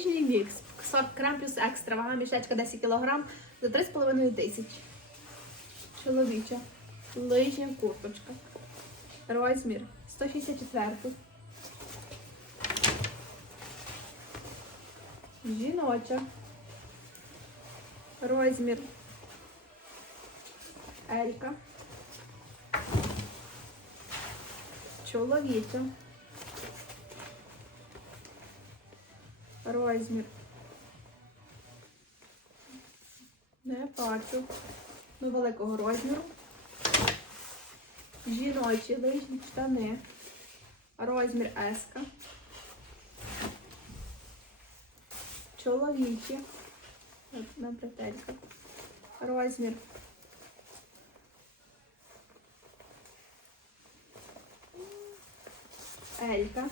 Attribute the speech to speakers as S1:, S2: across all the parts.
S1: Лижній мікс. Сорт крем плюс екстра. Вага мішечка 10 кг за 3,5 тисячі. Чоловіча. Лижня курточка. Розмір 164. Жіноча. Розмір. Елька. Чоловіча. Розмір. Не бачу. Ну, великого розміру. Жіночі лижні штани. Розмір еска. Чоловічі. От на бретелька. Розмір. Елька.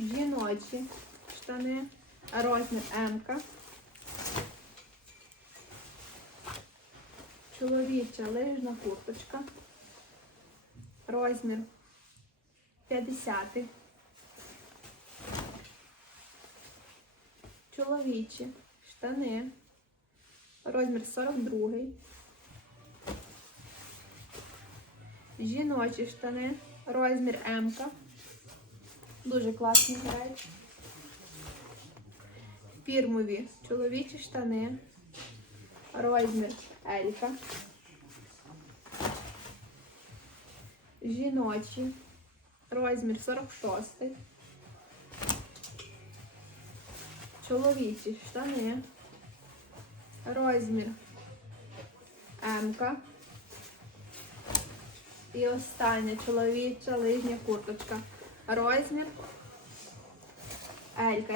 S1: Жіночі штани. Розмір М-ка. Чоловіча лижна курточка. Розмір 50. Чоловічі штани. Розмір 42. Жіночі штани. Розмір М. -ка. Дуже класні речі. Фірмові чоловічі штани. Розмір Елька. Жіночі. Розмір 46. Чоловічі штани. Розмір М. І остання чоловіча лижня курточка. Розмір Елька.